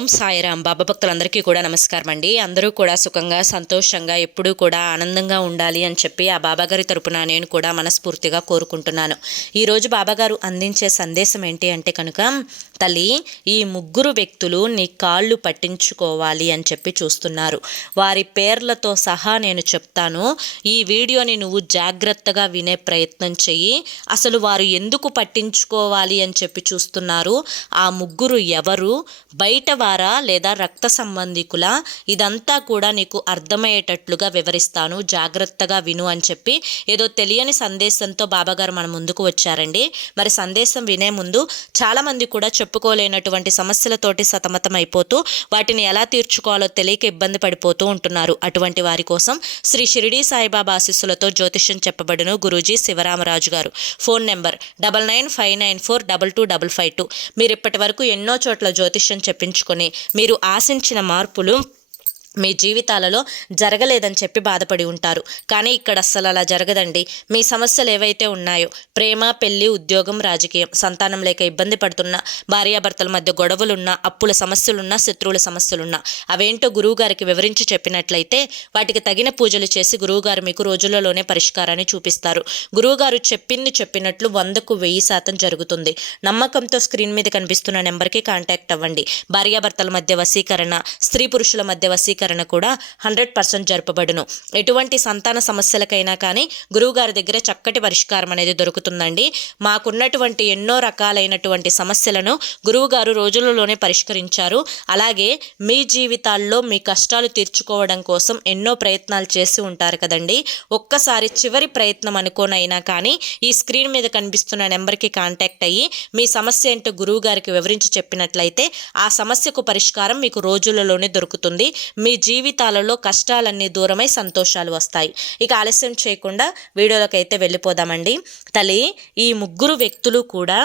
ఓం సాయిరామ్. బాబా భక్తులందరికీ కూడా నమస్కారం అండి. అందరూ కూడా సుఖంగా సంతోషంగా ఎప్పుడూ కూడా ఆనందంగా ఉండాలి అని చెప్పి ఆ బాబాగారి తరపున నేను కూడా మనస్ఫూర్తిగా కోరుకుంటున్నాను. ఈరోజు బాబాగారు అందించే సందేశం ఏంటి అంటే కనుక, తల్లి, ఈ ముగ్గురు వ్యక్తులు నీ కాళ్ళు పట్టించుకోవాలి అని చెప్పి చూస్తున్నారు. వారి పేర్లతో సహా నేను చెప్తాను. ఈ వీడియోని నువ్వు జాగ్రత్తగా వినే ప్రయత్నం చెయ్యి. అసలు వారు ఎందుకు పట్టించుకోవాలి అని చెప్పి చూస్తున్నారు, ఆ ముగ్గురు ఎవరు, బయట వారా లేదా రక్త సంబంధికుల, ఇదంతా కూడా నీకు అర్థమయ్యేటట్లుగా వివరిస్తాను. జాగ్రత్తగా విను అని చెప్పి ఏదో తెలియని సందేశంతో బాబాగారు మన ముందుకు వచ్చారండి. మరి సందేశం వినే ముందు చాలామంది కూడా చెప్పుకోలేనటువంటి సమస్యలతోటి సతమతం అయిపోతూ వాటిని ఎలా తీర్చుకోవాలో తెలియక ఇబ్బంది పడిపోతూ ఉంటున్నారు. అటువంటి వారి కోసం శ్రీ షిరిడి సాయిబాబా ఆశీస్సులతో జ్యోతిష్యం చెప్పబడును గురూజీ శివరామరాజు గారు. Phone number 9959942255. మీరు ఇప్పటి వరకు ఎన్నో చోట్ల జ్యోతిష్యం చెప్పించుకొని మీరు ఆశించిన మార్పులు మీ జీవితాలలో జరగలేదని చెప్పి బాధపడి ఉంటారు. కానీ ఇక్కడ అస్సలు అలా జరగదండి. మీ సమస్యలు ఏవైతే ఉన్నాయో, ప్రేమ, పెళ్లి, ఉద్యోగం, రాజకీయం, సంతానం లేక ఇబ్బంది పడుతున్నా, భార్యాభర్తల మధ్య గొడవలున్నా, అప్పుల సమస్యలున్నా, శత్రువుల సమస్యలున్నా, అవేంటో గురువుగారికి వివరించి చెప్పినట్లయితే వాటికి తగిన పూజలు చేసి గురువుగారు మీకు రోజులలోనే పరిష్కారాన్ని చూపిస్తారు. గురువుగారు చెప్పినట్లు 100కు 1000% జరుగుతుంది. నమ్మకంతో స్క్రీన్ మీద కనిపిస్తున్న నెంబర్కి కాంటాక్ట్ అవ్వండి. భార్యాభర్తల మధ్య వశీకరణ, స్త్రీ పురుషుల మధ్య వశీకరణ కూడా 100% జరపబడును. ఎటువంటి సంతాన సమస్యలకైనా కానీ గురువుగారి దగ్గర చక్కటి పరిష్కారం అనేది దొరుకుతుందండి. మాకున్నటువంటి ఎన్నో రకాలైనటువంటి సమస్యలను గురువుగారు రోజులలోనే పరిష్కరించారు. అలాగే మీ జీవితాల్లో మీ కష్టాలు తీర్చుకోవడం కోసం ఎన్నో ప్రయత్నాలు చేసి ఉంటారు కదండి. ఒక్కసారి చివరి ప్రయత్నం అనుకోనైనా కానీ ఈ స్క్రీన్ మీద కనిపిస్తున్న నెంబర్కి కాంటాక్ట్ అయ్యి మీ సమస్య ఏంటో గురువుగారికి వివరించి చెప్పినట్లయితే ఆ సమస్యకు పరిష్కారం మీకు రోజులలోనే దొరుకుతుంది. మీ జీవితాలలో కష్టాలన్నీ దూరమై సంతోషాలు వస్తాయి. ఇక ఆలస్యం చేయకుండా వీడియోలోకి అయితే వెళ్ళిపోదామండి. తల్లి, ఈ ముగ్గురు వ్యక్తులు కూడా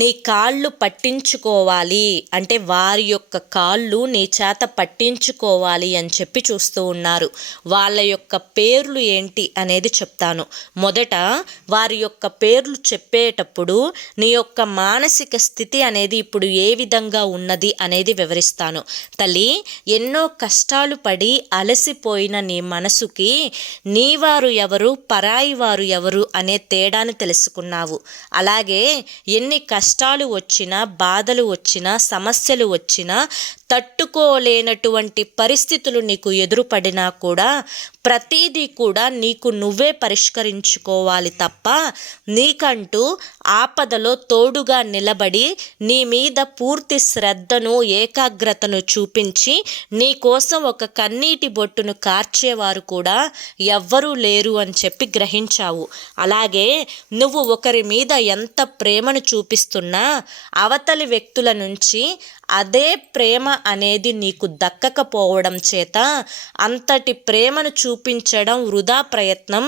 నీ కాళ్ళు పట్టించుకోవాలి అంటే వారి యొక్క కాళ్ళు నీ చేత పట్టించుకోవాలి అని చెప్పి చూస్తూ ఉన్నారు. వాళ్ళ యొక్క పేర్లు ఏంటి అనేది చెప్తాను. మొదట వారి యొక్క పేర్లు చెప్పేటప్పుడు నీ యొక్క మానసిక స్థితి అనేది ఇప్పుడు ఏ విధంగా ఉన్నది అనేది వివరిస్తాను. తల్లి, ఎన్నో కష్టాలు పడి అలసిపోయిన నీ మనసుకి నీ వారు ఎవరు, పరాయి వారు ఎవరు అనే తేడాను తెలుసుకున్నావు. అలాగే ఎన్ని కష్టాలు వచ్చినా, బాధలు వచ్చినా, సమస్యలు వచ్చినా, తట్టుకోలేనటువంటి పరిస్థితులు నీకు ఎదురుపడినా కూడా ప్రతిదీ కూడా నీకు నువ్వే పరిష్కరించుకోవాలి తప్ప నీకంటూ ఆపదలో తోడుగా నిలబడి నీ మీద పూర్తి శ్రద్ధను, ఏకాగ్రతను చూపించి నీ కోసం ఒక కన్నీటి బొట్టును కార్చేవారు కూడా ఎవ్వరూ లేరు అని చెప్పి గ్రహించావు. అలాగే నువ్వు ఒకరి మీద ఎంత ప్రేమను చూపిస్తున్నా అవతలి వ్యక్తుల నుంచి అదే ప్రేమ అనేది నీకు దక్కకపోవడం చేత అంతటి ప్రేమను చూపించడం వృధా ప్రయత్నం.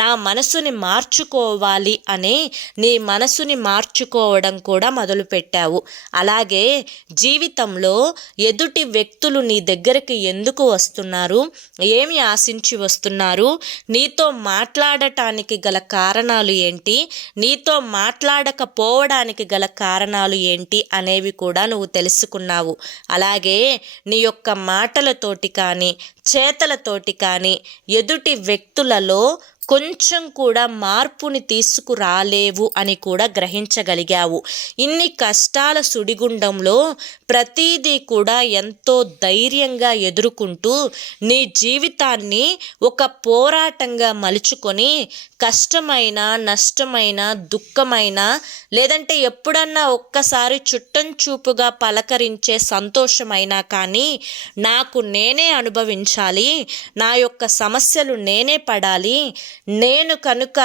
నా మనసుని మార్చుకోవాలి అనే నీ మనసుని మార్చుకోవడం కూడా మొదలుపెట్టావు. అలాగే జీవితంలో ఎదుటి వ్యక్తులు నీ దగ్గరికి ఎందుకు వస్తున్నారు, ఏమి ఆశించి వస్తున్నారు, నీతో మాట్లాడటానికి గల కారణాలు ఏంటి, నీతో మాట్లాడకపోవడానికి గల కారణాలు ఏంటి అనేవి కూడా నువ్వు తెలుసుకున్నావు. అలాగే నీ యొక్క మాటలతోటి కానీ చేతలతోటి కానీ ఎదుటి వ్యక్తులలో కొంచెం కూడా మార్పుని తీసుకురాలేవు అని కూడా గ్రహించగలిగావు. ఇన్ని కష్టాల సుడిగుండంలో ప్రతిదీ కూడా ఎంతో ధైర్యంగా ఎదుర్కొంటూ నీ జీవితాన్ని ఒక పోరాటంగా మలుచుకొని కష్టమైన, నష్టమైన, దుఃఖమైన, లేదంటే ఎప్పుడన్నా ఒక్కసారి చుట్టం చూపుగా పలకరించే సంతోషమైనా కానీ నాకు నేనే అనుభవించాలి, నా యొక్క సమస్యలు నేనే పడాలి, నేను కనుక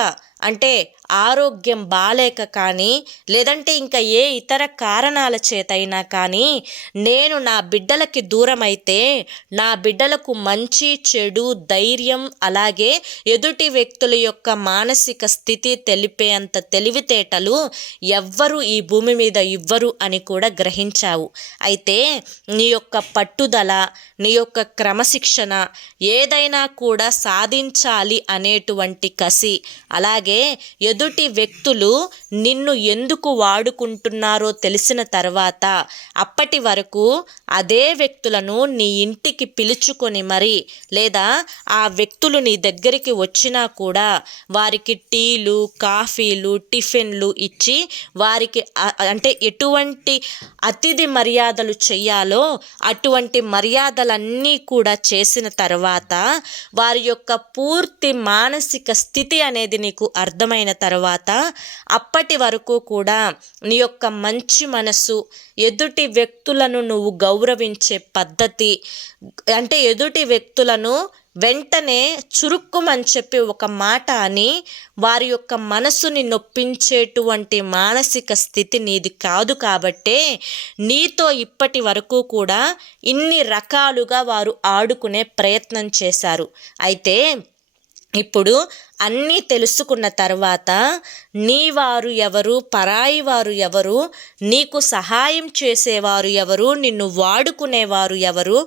అంటే ఆరోగ్యం బాలేక కానీ లేదంటే ఇంకా ఏ ఇతర కారణాల చేతైనా కానీ నేను నా బిడ్డలకి దూరం అయితే నా బిడ్డలకు మంచి చెడు ధైర్యం అలాగే ఎదుటి వ్యక్తుల యొక్క మానసిక స్థితి తెలిపేంత తెలివితేటలు ఎవ్వరూ ఈ భూమి మీద ఇవ్వరు అని కూడా గ్రహించావు. అయితే నీ యొక్క పట్టుదల, నీ యొక్క క్రమశిక్షణ, ఏదైనా కూడా సాధించాలి అనేటువంటి కసి, అలాగే ఎదుటి వ్యక్తులు నిన్ను ఎందుకు వాడుకుంటున్నారో తెలిసిన తర్వాత అప్పటి వరకు అదే వ్యక్తులను నీ ఇంటికి పిలుచుకొని మరి, లేదా ఆ వ్యక్తులు నీ దగ్గరికి వచ్చినా కూడా వారికి టీలు, కాఫీలు, టిఫిన్లు ఇచ్చి వారికి అంటే ఎటువంటి అతిథి మర్యాదలు చెయ్యాలో అటువంటి మర్యాదలన్నీ కూడా చేసిన తర్వాత వారి యొక్క పూర్తి మానసిక స్థితి అనేది నీకు అర్థమైన తర్వాత అప్పటి వరకు కూడా నీ యొక్క మంచి మనసు, ఎదుటి వ్యక్తులను నువ్వు గౌరవించే పద్ధతి, అంటే ఎదుటి వ్యక్తులను వెంటనే చురుక్కుమని చెప్పి ఒక మాట అని వారి యొక్క మనసుని నొప్పించేటువంటి మానసిక స్థితి నీది కాదు కాబట్టే నీతో ఇప్పటి వరకు కూడా ఇన్ని రకాలుగా వారు ఆడుకునే ప్రయత్నం చేశారు. అయితే ఇప్పుడు అన్నీ తెలుసుకున్న తర్వాత నీ వారు ఎవరు, పరాయి వారు ఎవరు, నీకు సహాయం చేసేవారు ఎవరు, నిన్ను వాడుకునేవారు ఎవరు,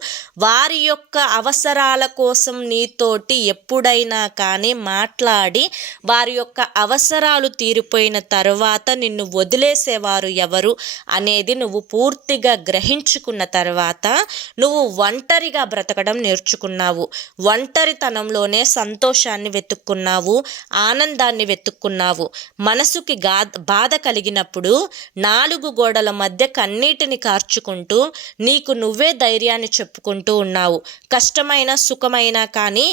వారి యొక్క అవసరాల కోసం నీతోటి ఎప్పుడైనా కానీ మాట్లాడి వారి యొక్క అవసరాలు తీరిపోయిన తర్వాత నిన్ను వదిలేసేవారు ఎవరు అనేది నువ్వు పూర్తిగా గ్రహించుకున్న తర్వాత నువ్వు ఒంటరిగా బ్రతకడం నేర్చుకున్నావు. ఒంటరితనంలోనే సంతోషాన్ని వెతుక్కున్నావు, ఆనందాన్ని వెతుక్కున్నావు. మనసుకి బాధ కలిగినప్పుడు 4 గోడల మధ్య కన్నీటిని కార్చుకుంటూ నీకు నువ్వే ధైర్యాన్ని చెప్పుకుంటూ ఉన్నావు. కష్టమైన సుఖమైన కానీ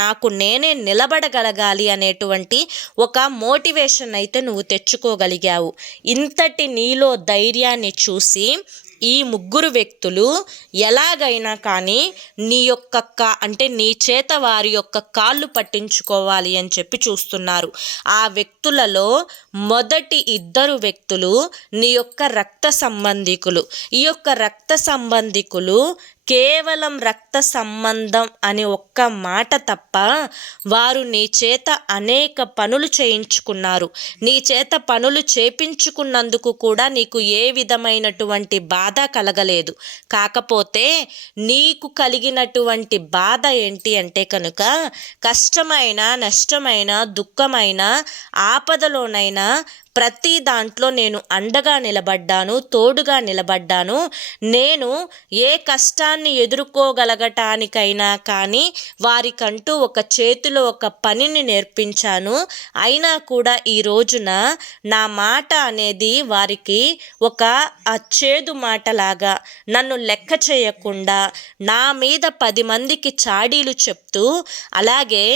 నాకు నేనే నిలబడగలగాలి అనేటువంటి ఒక మోటివేషన్ అయితే నువ్వు తెచ్చుకోగలిగావు. ఇంతటి నీలో ధైర్యాన్ని చూసి ఈ 3 వ్యక్తులు ఎలాగైనా కానీ నీ చేత వారి యొక్క కాళ్ళు పట్టించుకోవాలి అని చెప్పి చూస్తున్నారు. ఆ వ్యక్తులలో మొదటి 2 వ్యక్తులు నీ యొక్క రక్త సంబంధికులు. ఈ యొక్క రక్త సంబంధికులు కేవలం రక్త సంబంధం అని ఒక్క మాట తప్ప వారు నీ చేత అనేక పనులు చేయించుకున్నారు. నీ చేత పనులు చేపించుకున్నందుకు కూడా నీకు ఏ విధమైనటువంటి బాధ కలగలేదు. కాకపోతే నీకు కలిగినటువంటి బాధ ఏంటి అంటే కనుక కష్టమైన, నష్టమైన, దుఃఖమైన, ఆపదలోనైనా ప్రతి దాంట్లో నేను అండగా నిలబడ్డాను, తోడుగా నిలబడ్డాను. నేను ఏ కష్టాన్ని ఎదుర్కోగలగటానికైనా కానీ వారికంటూ ఒక చేతిలో ఒక పనిని నేర్పించాను. అయినా కూడా ఈ రోజున నా మాట అనేది వారికి ఒక చేదు మాటలాగా నన్ను లెక్క చేయకుండా నా మీద 10 మందికి చాడీలు చెప్తూ, అలాగే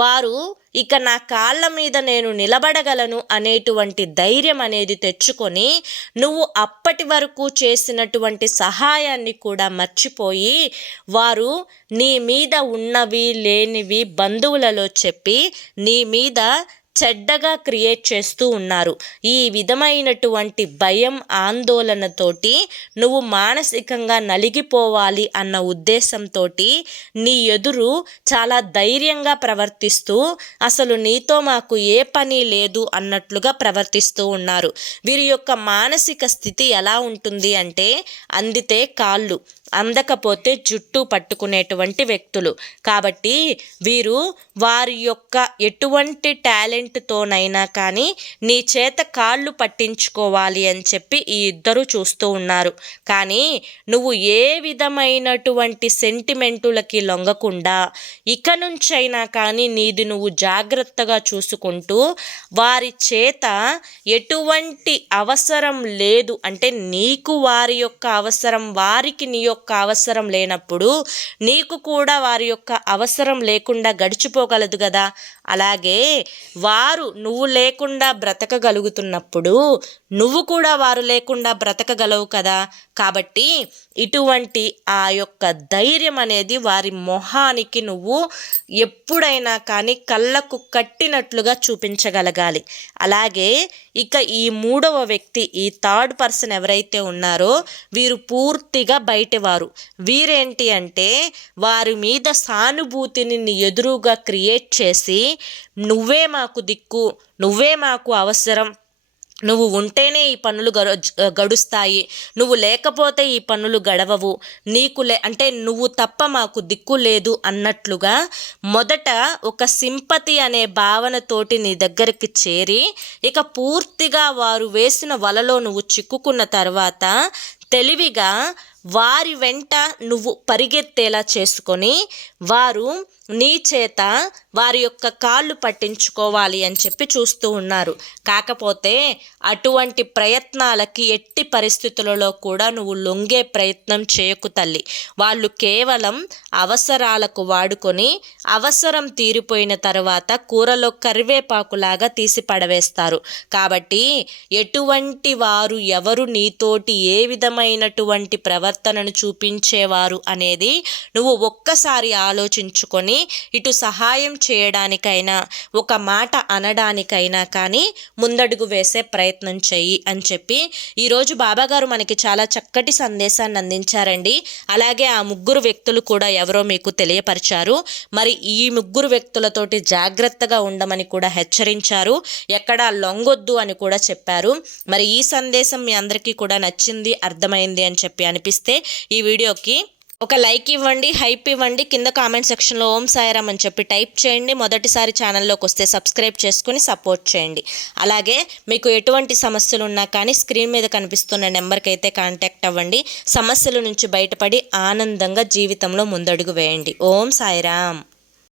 వారు ఇక నా కాళ్ళ మీద నేను నిలబడగలను అనేటువంటి ధైర్యం అనేది తెచ్చుకొని నువ్వు అప్పటి వరకు చేసినటువంటి సహాయాన్ని కూడా మర్చిపోయి వారు నీ మీద ఉన్నవి లేనివి బంధువులలో చెప్పి నీ మీద చెడ్డగా క్రియేట్ చేస్తూ ఉన్నారు. ఈ విధమైనటువంటి భయం, ఆందోళనతోటి నువ్వు మానసికంగా నలిగిపోవాలి అన్న ఉద్దేశంతో నీ ఎదురు చాలా ధైర్యంగా ప్రవర్తిస్తూ అసలు నీతో మాకు ఏ పని లేదు అన్నట్లుగా ప్రవర్తిస్తూ ఉన్నారు. వీరి యొక్క మానసిక స్థితి ఎలా ఉంటుంది అంటే అందితే కాళ్ళు, అందకపోతే జుట్టు పట్టుకునేటువంటి వ్యక్తులు. కాబట్టి వీరు వారి యొక్క ఎటువంటి టాలెంట్తోనైనా కానీ నీ చేత కాళ్ళు పట్టించుకోవాలి అని చెప్పి ఈ 2 చూస్తూ ఉన్నారు. కానీ నువ్వు ఏ విధమైనటువంటి సెంటిమెంటులకి లొంగకుండా ఇక నుంచైనా కానీ నీది నువ్వు జాగ్రత్తగా చూసుకుంటూ వారి చేత ఎటువంటి అవసరం లేదు అంటే నీకు వారి యొక్క అవసరం, వారికి నీ యొక్క అవసరం లేనప్పుడు నీకు కూడా వారి యొక్క అవసరం లేకుండా గడిచిపోగలదు కదా. అలాగే వారు నువ్వు లేకుండా బ్రతకగలుగుతున్నప్పుడు నువ్వు కూడా వారు లేకుండా బ్రతకగలవు కదా. కాబట్టి ఇటువంటి ఆ యొక్క ధైర్యం అనేది వారి మొహానికి నువ్వు ఎప్పుడైనా కానీ కళ్ళకు కట్టినట్లుగా చూపించగలగాలి. అలాగే ఇక ఈ 3వ వ్యక్తి, ఈ 3rd పర్సన్ ఎవరైతే ఉన్నారో వీరు పూర్తిగా బయటవారు. వీరేంటి అంటే వారి మీద సానుభూతిని నీ ఎదురుగా క్రియేట్ చేసి నువ్వే మాకు దిక్కు, నువ్వే మాకు అవసరం, నువ్వు ఉంటేనే ఈ పనులు గడుస్తాయి, నువ్వు లేకపోతే ఈ పనులు గడవవు, నీకు అంటే నువ్వు తప్ప మాకు దిక్కు లేదు అన్నట్లుగా మొదట ఒక సింపతి అనే భావనతోటి నీ దగ్గరికి చేరి, ఇక పూర్తిగా వారు వేసిన వలలో నువ్వు చిక్కుకున్న తర్వాత తెలివిగా వారి వెంట నువ్వు పరిగెత్తేలా చేసుకొని వారు నీ చేత వారి యొక్క కాళ్ళు పట్టించుకోవాలి అని చెప్పి చూస్తూ ఉన్నారు. కాకపోతే అటువంటి ప్రయత్నాలకి ఎట్టి పరిస్థితులలో కూడా నువ్వు లొంగే ప్రయత్నం చేయకు తల్లి. వాళ్ళు కేవలం అవసరాలకు వాడుకొని అవసరం తీరిపోయిన తర్వాత కూరలో కరివేపాకులాగా తీసి పడవేస్తారు. కాబట్టి ఎటువంటి వారు ఎవరు నీతోటి ఏ విధమైనటువంటి ప్రవర్తనను చూపించేవారు అనేది నువ్వు ఒక్కసారి ఆలోచించుకొని ఇటు సహాయం చేయడానికైనా ఒక మాట అనడానికైనా కానీ ముందడుగు వేసే ప్రయత్నం చెయ్యి అని చెప్పి ఈరోజు బాబాగారు మనకి చాలా చక్కటి సందేశాన్ని అందించారండి. అలాగే ఆ ముగ్గురు వ్యక్తులు కూడా ఎవరో మీకు తెలియపరిచారు. మరి ఈ ముగ్గురు వ్యక్తులతోటి జాగ్రత్తగా ఉండమని కూడా హెచ్చరించారు, ఎక్కడా లొంగొద్దు అని కూడా చెప్పారు. మరి ఈ సందేశం మీ అందరికీ కూడా నచ్చింది, అర్థమైంది అని చెప్పి అనిపిస్తే ఈ వీడియోకి ఒక లైక్ ఇవ్వండి, హైప్ ఇవ్వండి. కింద కామెంట్ సెక్షన్లో ఓం సాయిరామ్ అని చెప్పి టైప్ చేయండి. మొదటిసారి ఛానల్లోకి వస్తే సబ్స్క్రైబ్ చేసుకుని సపోర్ట్ చేయండి. అలాగే మీకు ఎటువంటి సమస్యలు ఉన్నా కానీ స్క్రీన్ మీద కనిపిస్తున్న నెంబర్కి అయితే కాంటాక్ట్ అవ్వండి. సమస్యల నుంచి బయటపడి ఆనందంగా జీవితంలో ముందడుగు వేయండి. ఓం సాయిరామ్.